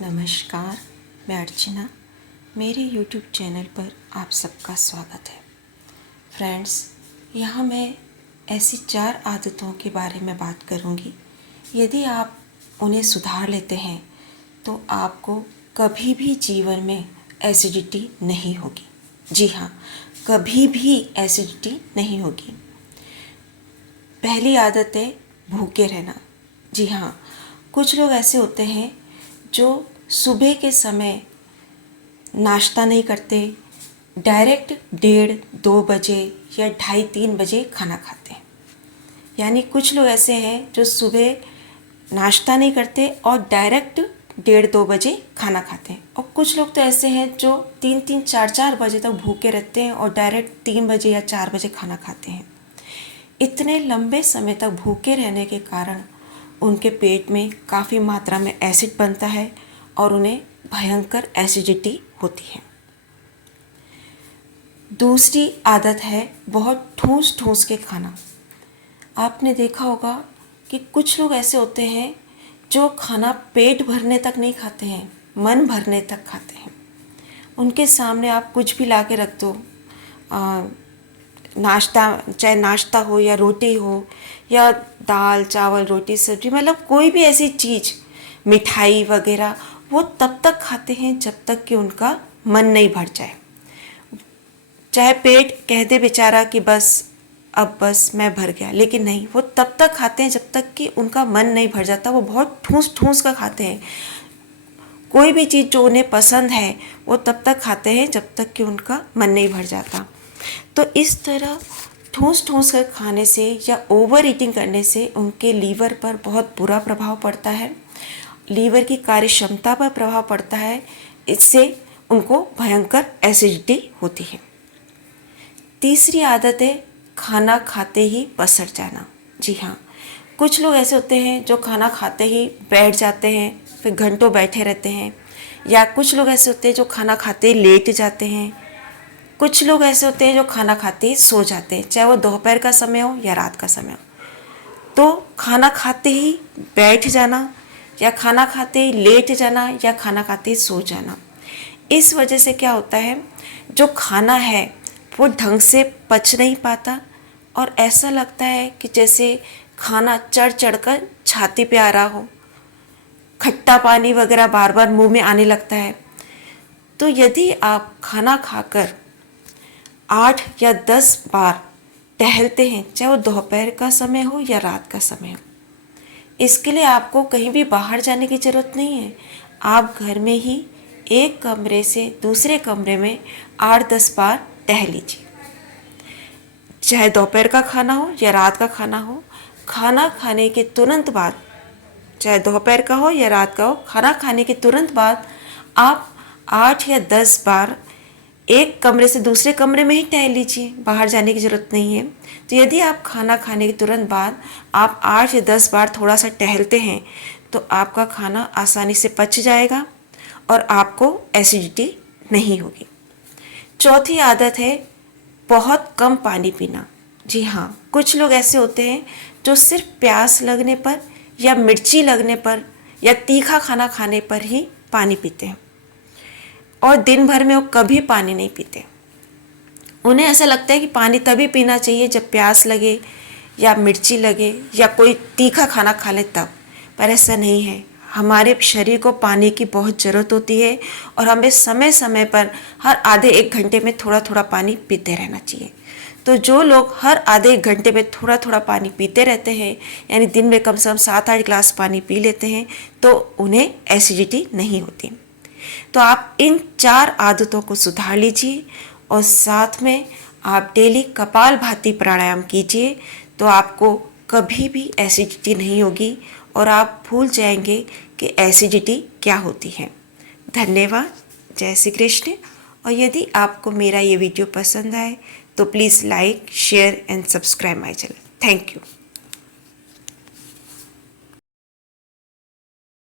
नमस्कार, मैं अर्चना। मेरे YouTube चैनल पर आप सबका स्वागत है। फ्रेंड्स, यहाँ मैं ऐसी 4 आदतों के बारे में बात करूँगी। यदि आप उन्हें सुधार लेते हैं तो आपको कभी भी जीवन में एसिडिटी नहीं होगी। जी हाँ, कभी भी एसिडिटी नहीं होगी। पहली आदत है भूखे रहना। जी हाँ, कुछ लोग ऐसे होते हैं जो सुबह के समय नाश्ता नहीं करते, डायरेक्ट 1:30-2 बजे या 2:30-3 बजे खाना खाते हैं। यानी कुछ लोग ऐसे हैं जो सुबह नाश्ता नहीं करते और डायरेक्ट 1:30-2 बजे खाना खाते हैं। और कुछ लोग तो ऐसे हैं जो 3-3, 4-4 बजे तक भूखे रहते हैं और डायरेक्ट 3 बजे या 4 बजे खाना खाते हैं। इतने लंबे समय तक भूखे रहने के कारण उनके पेट में काफ़ी मात्रा में एसिड बनता है और उन्हें भयंकर एसिडिटी होती है। दूसरी आदत है बहुत ठूस ठूस के खाना। आपने देखा होगा कि कुछ लोग ऐसे होते हैं जो खाना पेट भरने तक नहीं खाते हैं, मन भरने तक खाते हैं। उनके सामने आप कुछ भी ला के रख दो, नाश्ता, चाहे नाश्ता हो या रोटी हो या दाल चावल रोटी सब्जी, मतलब कोई भी ऐसी चीज़, मिठाई वगैरह, वो तब तक खाते हैं जब तक कि उनका मन नहीं भर जाए। चाहे पेट कह दे बेचारा कि बस मैं भर गया, लेकिन नहीं, वो तब तक खाते हैं जब तक कि उनका मन नहीं भर जाता। वो बहुत ठूस ठूस कर खाते हैं। कोई भी चीज़ जो उन्हें पसंद है वो तब तक खाते हैं जब तक कि उनका मन नहीं भर जाता। तो इस तरह ठूस ठूस कर खाने से या ओवर ईटिंग करने से उनके लीवर पर बहुत बुरा प्रभाव पड़ता है, लीवर की कार्यक्षमता पर प्रभाव पड़ता है। इससे उनको भयंकर एसिडिटी होती है। तीसरी आदत है खाना खाते ही पसर जाना। जी हाँ, कुछ लोग ऐसे होते हैं जो खाना खाते ही बैठ जाते हैं, फिर घंटों बैठे रहते हैं। या कुछ लोग ऐसे होते हैं जो खाना खाते ही लेट जाते हैं। कुछ लोग ऐसे होते हैं जो खाना खाते ही सो जाते हैं, चाहे वो दोपहर का समय हो या रात का समय हो। तो खाना खाते ही बैठ जाना या खाना खाते ही लेट जाना या खाना खाते ही सो जाना, इस वजह से क्या होता है, जो खाना है वो ढंग से पच नहीं पाता और ऐसा लगता है कि जैसे खाना चढ़ चढ़ कर छाती पे आ रहा हो। खट्टा पानी वगैरह बार बार मुंह में आने लगता है। तो यदि आप खाना खाकर 8 या 10 बार टहलते हैं, चाहे वो दोपहर का समय हो या रात का समय हो, इसके लिए आपको कहीं भी बाहर जाने की ज़रूरत नहीं है। आप घर में ही एक कमरे से दूसरे कमरे में 8-10 बार टहल लीजिए। चाहे दोपहर का खाना हो या रात का खाना हो, खाना खाने के तुरंत बाद, चाहे दोपहर का हो या रात का हो, खाना खाने के तुरंत बाद आप 8 या 10 बार एक कमरे से दूसरे कमरे में ही टहल लीजिए, बाहर जाने की ज़रूरत नहीं है। तो यदि आप खाना खाने के तुरंत बाद आप 8 या 10 बार थोड़ा सा टहलते हैं तो आपका खाना आसानी से पच जाएगा और आपको एसिडिटी नहीं होगी। चौथी आदत है बहुत कम पानी पीना। जी हाँ, कुछ लोग ऐसे होते हैं जो सिर्फ प्यास लगने पर या मिर्ची लगने पर या तीखा खाना खाने पर ही पानी पीते हैं और दिन भर में वो कभी पानी नहीं पीते। उन्हें ऐसा लगता है कि पानी तभी पीना चाहिए जब प्यास लगे या मिर्ची लगे या कोई तीखा खाना खा ले तब, पर ऐसा नहीं है। हमारे शरीर को पानी की बहुत ज़रूरत होती है और हमें समय समय पर हर आधे 1 घंटे में थोड़ा थोड़ा पानी पीते रहना चाहिए। तो जो लोग हर आधे 1 घंटे में थोड़ा थोड़ा पानी पीते रहते हैं, यानी दिन में कम से कम 7-8 ग्लास पानी पी लेते हैं, तो उन्हें एसिडिटी नहीं होती। तो आप इन 4 आदतों को सुधार लीजिए और साथ में आप डेली कपालभाति प्राणायाम कीजिए, तो आपको कभी भी एसिडिटी नहीं होगी और आप भूल जाएंगे कि एसिडिटी क्या होती है। धन्यवाद। जय श्री कृष्ण। और यदि आपको मेरा ये वीडियो पसंद आए तो please like, share and subscribe my channel. Thank you.